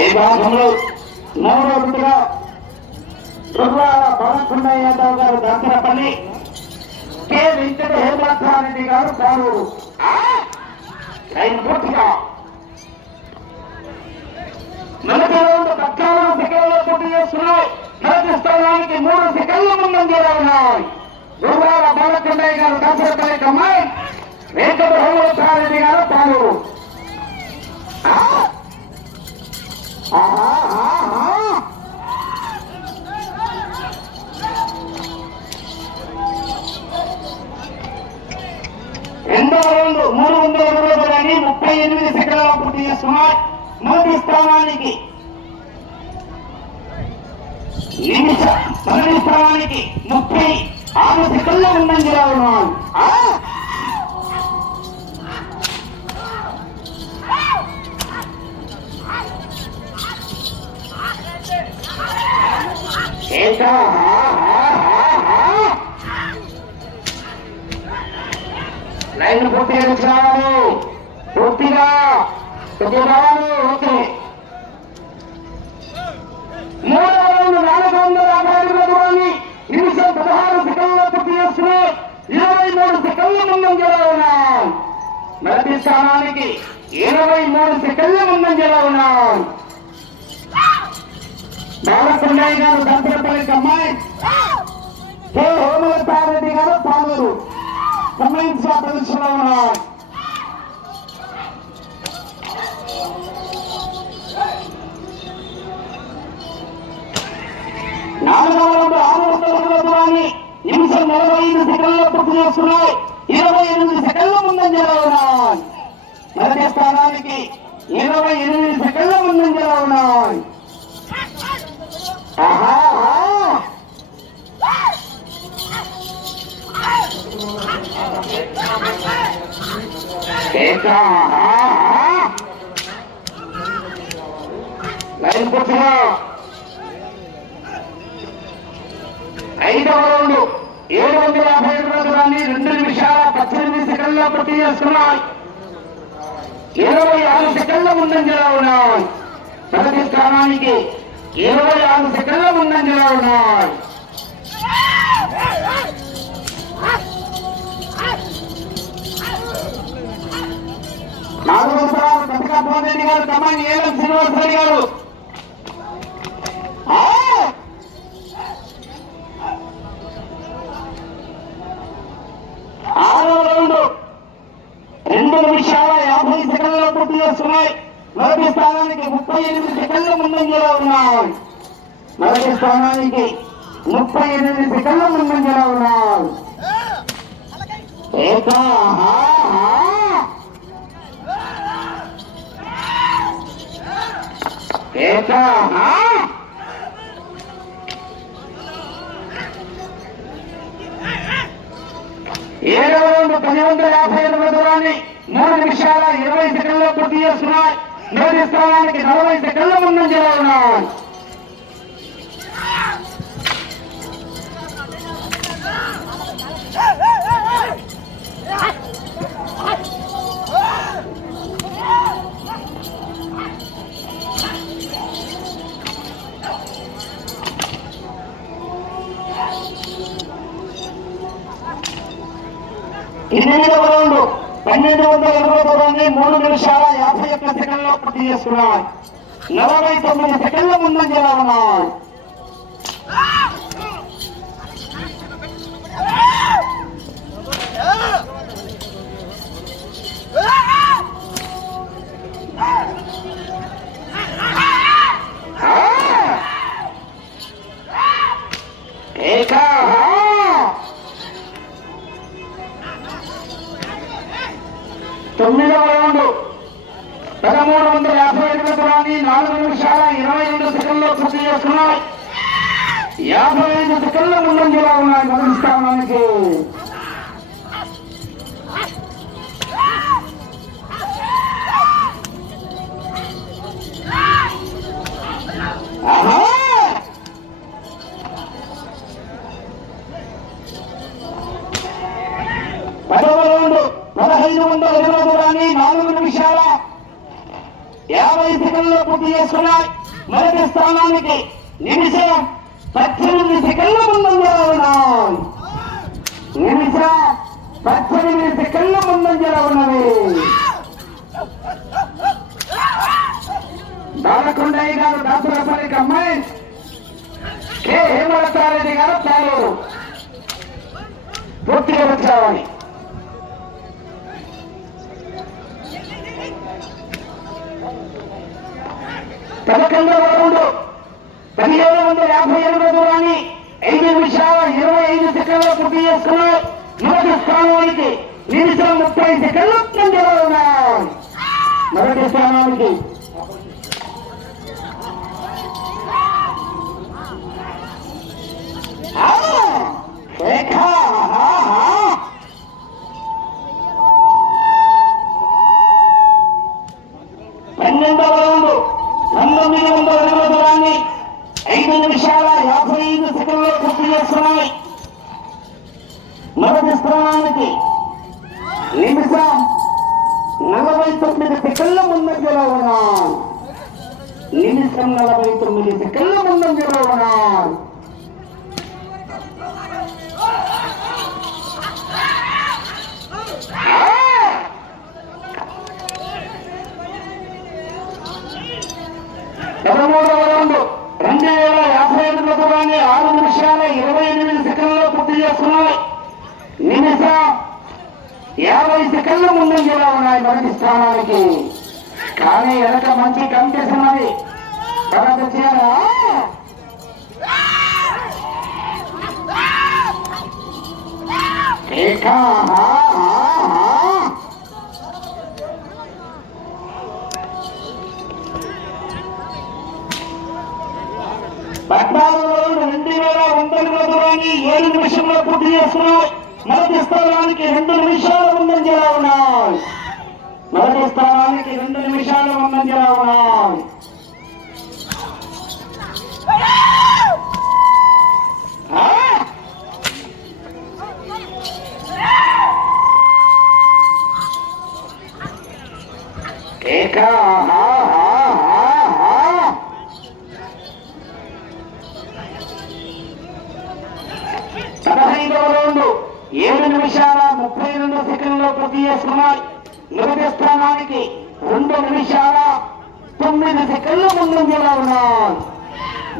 ఈ భాగంలో మూడో విధిగా దుర్వాడ బాలకొండయ్య యాదవ్ గారు దాసరపల్లి, కె వెంకట హేమలతారెడ్డి గారు కారూరు. లైన్ పూర్తిగా 42 పద్నాలుగు సెకండ్లో పోటీ చేస్తున్నాయి. మొదటి స్థానానికి 3 సెకండ్ల ముందంజలో ఉన్నాయి. దుర్వాడ బాలకొండయ్య గారు దాసరపల్లి కమ్మాయి, వెంకట హేమలతారెడ్డి గారు కారూరు. రెండవ రౌండ్ 320 38 సెకండ్ల పూర్తి చేస్తున్నాయి. మొదటి స్థానానికి 36 సెకండ్ల ముందంజలో ఉన్నాయి. లైన్ పూర్తిగా రావాలి, పూర్తిగా రావాలి. ఓకే, మూడవ రౌండ్ 450 దూరాన్ని నిమిషం 16 సెకండ్లో పూర్తి చేస్తున్నాయి. 23 సెకండ్ల ముందంజలో ఉన్నాయి. మొదటి స్థానానికి 23 సెకండ్ల ముందంజలో ఉన్నాయి. బాలకొండయ్య గారు దాసరపల్లి కమ్మాయి, కె హేమలతారెడ్డి గారు పాలూరు సంబంధించిన ప్రదర్శనలో ఉన్నారు. నాలుగవ రౌండ్ 600 దూరాన్ని నిమిషం 45 సెకండ్లో పూర్తి చేస్తున్నాయి. 28 సెకండ్ల ముందంజలో ఉన్నాయి. మొదటి స్థానానికి 28 సెకండ్ల ముందంజలో ఉన్నాయి. లైన్ పూర్తిగా 5వ రౌండ్ 750 దూరాన్ని 2 నిమిషాల 18 సెకండ్ల పూర్తి చేస్తున్నాయి. 26 సెకండ్ల ముందంజలో ఉన్నాయి. మొదటి స్థానానికి 26 సెకండ్ల ముందంజలో ఉన్నాయి. నాలుగో స్థానం ప్రతికాభవన్ రెడ్డి గారు, కమాండ్ ఏఎం శ్రీనివాస్ రెడ్డి గారు. 6వ రౌండ్ 2 నిమిషాల 50 సెకండ్ల పూర్తి చేస్తున్నాయి. మొదటి స్థానానికి 38 సెకండ్ల ముందంజలో ఉన్నాయి. మొదటి స్థానానికి 38 సెకండ్ల ముందంజలో ఉన్నాయి. ఏడవ రౌండ్ 1050 దూరాన్ని 3 నిమిషాల 20 సెకండ్లో పూర్తి చేస్తున్నాయి. మొదటి స్థానానికి 40 సెకండ్ల ముందంజలో ఉన్నాయి. ఎనిమిదవ రౌండ్ 1280 దూరాన్ని 3 నిమిషాల 51 సెకండ్లో పూర్తి చేస్తున్నాయి. 49 సెకండ్ల ముందంజలో ఉన్నాయి. తొమ్మిదవ రౌండ్ 1358 దూరాన్ని 4 నిమిషాల 22 సెకండ్లో పూర్తి చేస్తున్నాయి. 55 సెకండ్ల ముందంజలో ఉన్నాయి. మొదటి స్థానానికి పదవ రౌండ్ 1520 దూరాన్ని 4 నిమిషాల 50 సెకండ్ల సెకండ్లు పూర్తి చేసుకున్నాయి. మొదటి స్థానానికి నిమిషం 18 సెకండ్ల ముందంజలో ఉన్నాయి. నిమిషం 18 సెకండ్ల ముందంజలో ఉన్నవి. బాలకొండయ్య గారు దాసులపల్లికి అమ్మాయి, కె హేమలతారెడ్డి గారు తాలూరు పూర్తిగా వచ్చావని. పదకొండవ రౌండ్ 1758 దూరాన్ని 5 నిమిషాల 25 సెకండ్లు పూర్తి చేసుకున్నారు. మొదటి స్థానానికి నిమిషం 30 సెకండ్లు ముందంజలో ఉన్నాయి. మొదటి స్థానానికి పన్నెండవ రౌండ్ 1900 అడుగుల దూరాన్ని 5 నిమిషాల 55 సెకండ్లు పూర్తి చేస్తున్నాయి. మొదటి స్థానానికి నిమిషం 49 సెకండ్ల ముందంజలో ఉన్నాయి. నిమిషం 49 సెకండ్ల ముందంజలో ఉన్నాయి. పదమూడవ రౌండ్ 2050 దూరాన్ని 6 నిమిషాల 28 సెకండ్లలో పూర్తి చేస్తున్నాయి. నిమిషం 50 సెకండ్ల ముందంజలో ఉన్నాయి మొదటి స్థానానికి. కానీ వెనక మంచి కాంపిటీషన్ ఉన్నది. పద్నాలుగు 2100 దూరాన్ని 7 నిమిషంలో పూర్తి చేస్తున్నాయి. మొదటి స్థానానికి 2 నిమిషాల ముందంజలో ఉన్నాయి. మొదటి స్థానానికి 2 నిమిషాల ముందంజలో ఉన్నాయి. పదహైదవ రౌండ్ 7 నిమిషాల 32 సెకండ్లో పూర్తి చేసుకున్నాయి. మొదటి స్థానానికి 2 నిమిషాల 9 సెకండ్ల ముందంజలో ఉన్నాయి.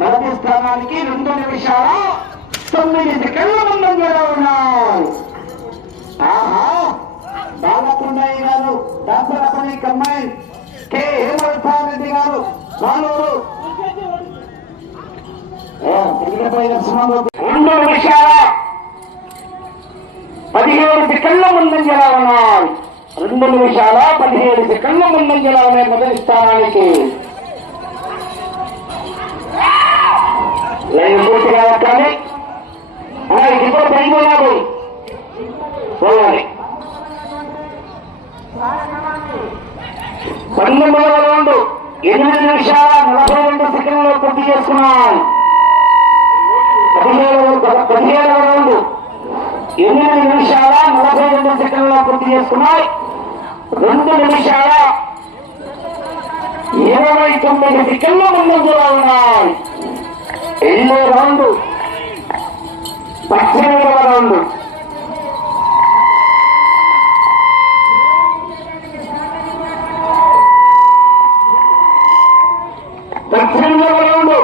మొదటి స్థానానికి 2 నిమిషాల 9 సెకండ్ల ముందంజలో ఉన్నాయి. బాలకొండయ్య గారు దాసరపల్లి కమ్మాయి, కె హేమలతారెడ్డి గారు మానూరు 2 నిమిషాల 17 సెకండ్ల ముందంజలో ఉన్నాయి. 2 నిమిషాల 17 సెకండ్ల ముందంజలో ఉన్నాయి మొదటి స్థానానికి. లైన్ పూర్తిగా వచ్చాలి. ఇప్పుడు పైపోయినాడు పోవాలి. 19వ రౌండ్ 8 నిమిషాల 42 సెకండ్లో పూర్తి చేసుకున్నాం. 17వ రౌండ్ 8 నిమిషాల 42 సెకండ్లో పూర్తి చేసుకున్నాయి. 2 నిమిషాల 29 సెకండ్ల ముందంజలో ఉన్నాయి. 8వ రౌండ్ 18వ రౌండ్ 18వ రౌండ్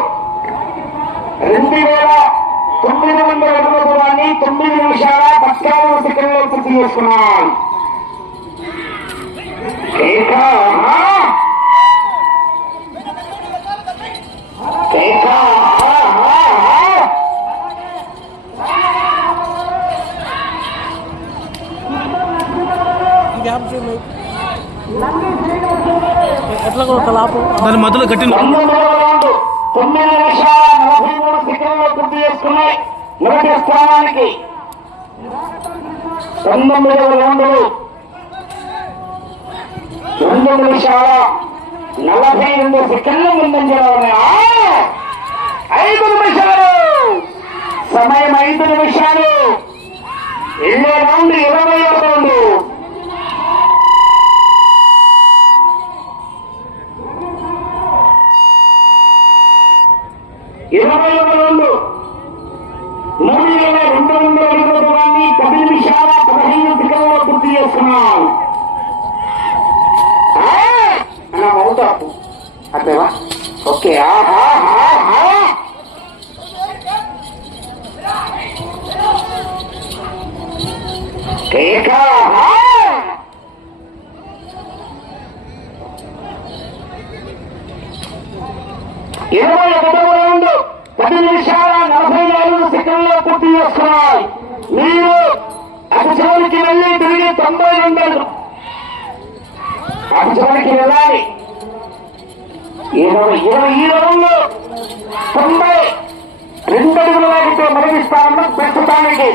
2900 అడుగుల దూరాన్ని 9 నిమిషాల 14 సెకండ్లో పూర్తి చేసుకున్నాం. దాని మధ్యలో కట్టిన 9 నిమిషాల 43 సెకండ్లో పూర్తి చేసుకున్నాయి. మొదటి స్థానానికి 19వ రౌండ్లు 2 నిమిషాల 42 సెకండ్ల ముందంజలో ఉన్నాయి. 5 నిమిషాలు సమయం. 5 నిమిషాలు. 2వ రౌండ్ 20వ రౌండ్. ఓకే ఆహా కేకా 21వ రౌండ్ 10 నిమిషాల 45 సెకండ్లో పూర్తి చేస్తున్నాయి. మీరు అటు చివరికి వెళ్ళి తిరిగి 92 అటు చివరికి వెళ్ళాలి. ఈ రౌండ్ 92 అడుగుల వాటితో మొదటి స్థానంలో ప్రస్తుతానికి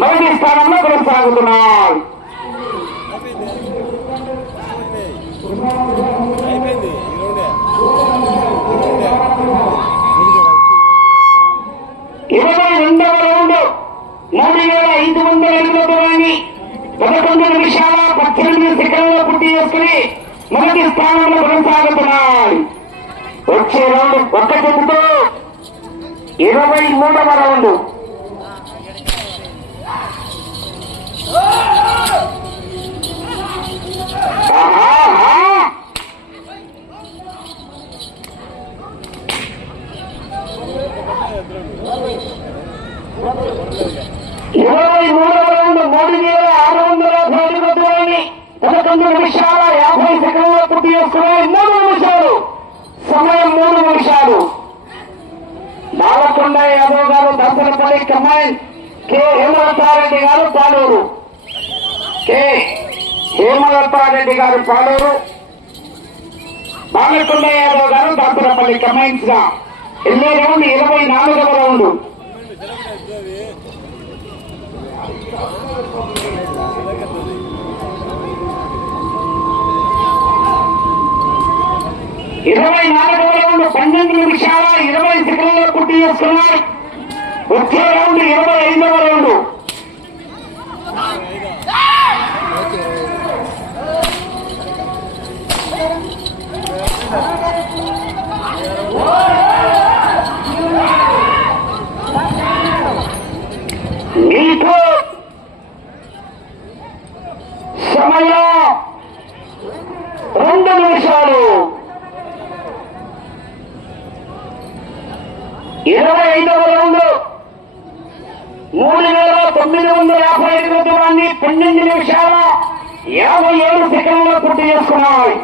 మొదటి స్థానంలో కొనసాగుతున్నారు. ఇరవై 22వ రౌండ్ 3500 అడుగుల దూరాన్ని 11 నిమిషాల 18 సెకండ్లో పూర్తి చేసుకుని మొదటి స్థానంలో కొనసాగుతున్నారు. వచ్చే రౌండ్ ఒక్క చెబుతూ 23వ రౌండ్ రౌండ్ 3650 అడుగుల దూరాన్ని 11 నిమిషాల 50 సెకండ్లో పూర్తి చేసుకున్నాయి. 3 నిమిషాలు సమయం 3 నిమిషాలు. మాలకొండ యాదవ్ గారు దర్శనపల్లి కమాండ్ కె హేమలతారెడ్డి గారు పాలూరు మాలకొండ యాదవ్ గారు దర్శనపల్లి కమాండ్స్ గా వెళ్ళే రౌండ్ 24వ రౌండ్ 24వ రౌండ్ 12 నిమిషాల 20 సెకండ్లో పూర్తి చేసుకున్నారు. వచ్చే రౌండ్ 25వ రౌండ్ మీకు సమయం 2 నిమిషాలు. 25వ రౌండ్ 3950 అడుగుల దూరాన్ని 12 నిమిషాల 57 సెకండ్లో పూర్తి చేసుకున్నాయి.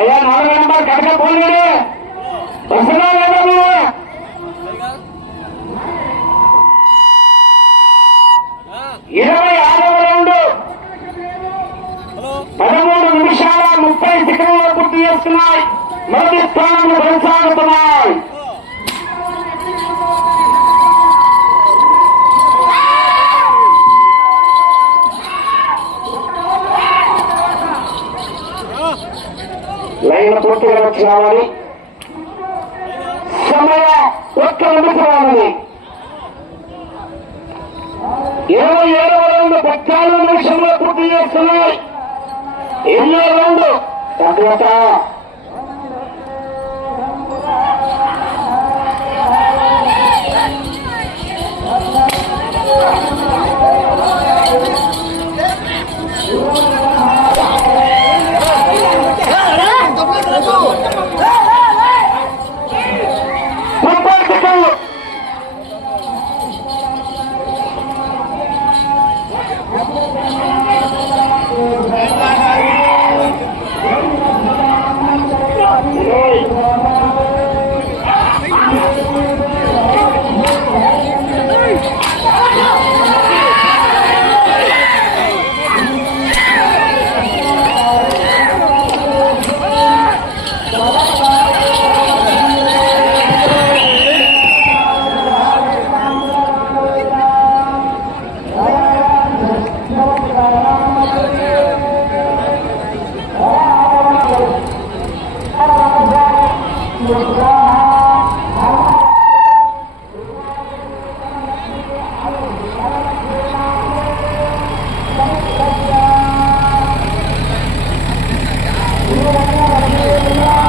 అయ్యా 4 నెంబర్ కడక పోలేడు వస్తున్నా లేదా మీరు 26వ రౌండ్ 13 నిమిషాల 30 సెకండ్లో పూర్తి చేస్తున్నాయి. మొదటి స్థానంలో కొనసాగుతున్నాయి. లైన్ పూర్తిగా వచ్చి రావాలి. సమయం 1 నిమిషాలు. 27వ రౌండ్ 14 నిమిషంలో పూర్తి చేస్తున్నాయి. 8వ రౌండ్ తర్వాత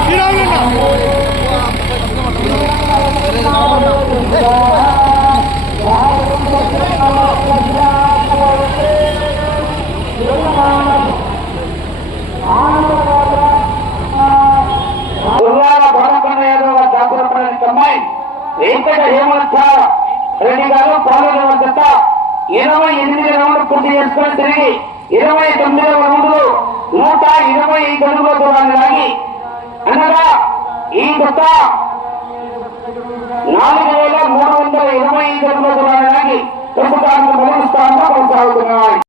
Tirando వెంకట హేమంత్ రెడ్డి గారు పాల్గొన్న జత 28 రౌండ్లు పూర్తి చేసుకుని తిరిగి 29వ రౌండ్లు 125 అడుగుల దూరాన్ని లాగి అనగా ఈ జత 4325 అడుగుల దూరాన్ని లాగి ప్రస్తుతానికి మొదటి స్థానంలో కొనసాగుతున్నాయి.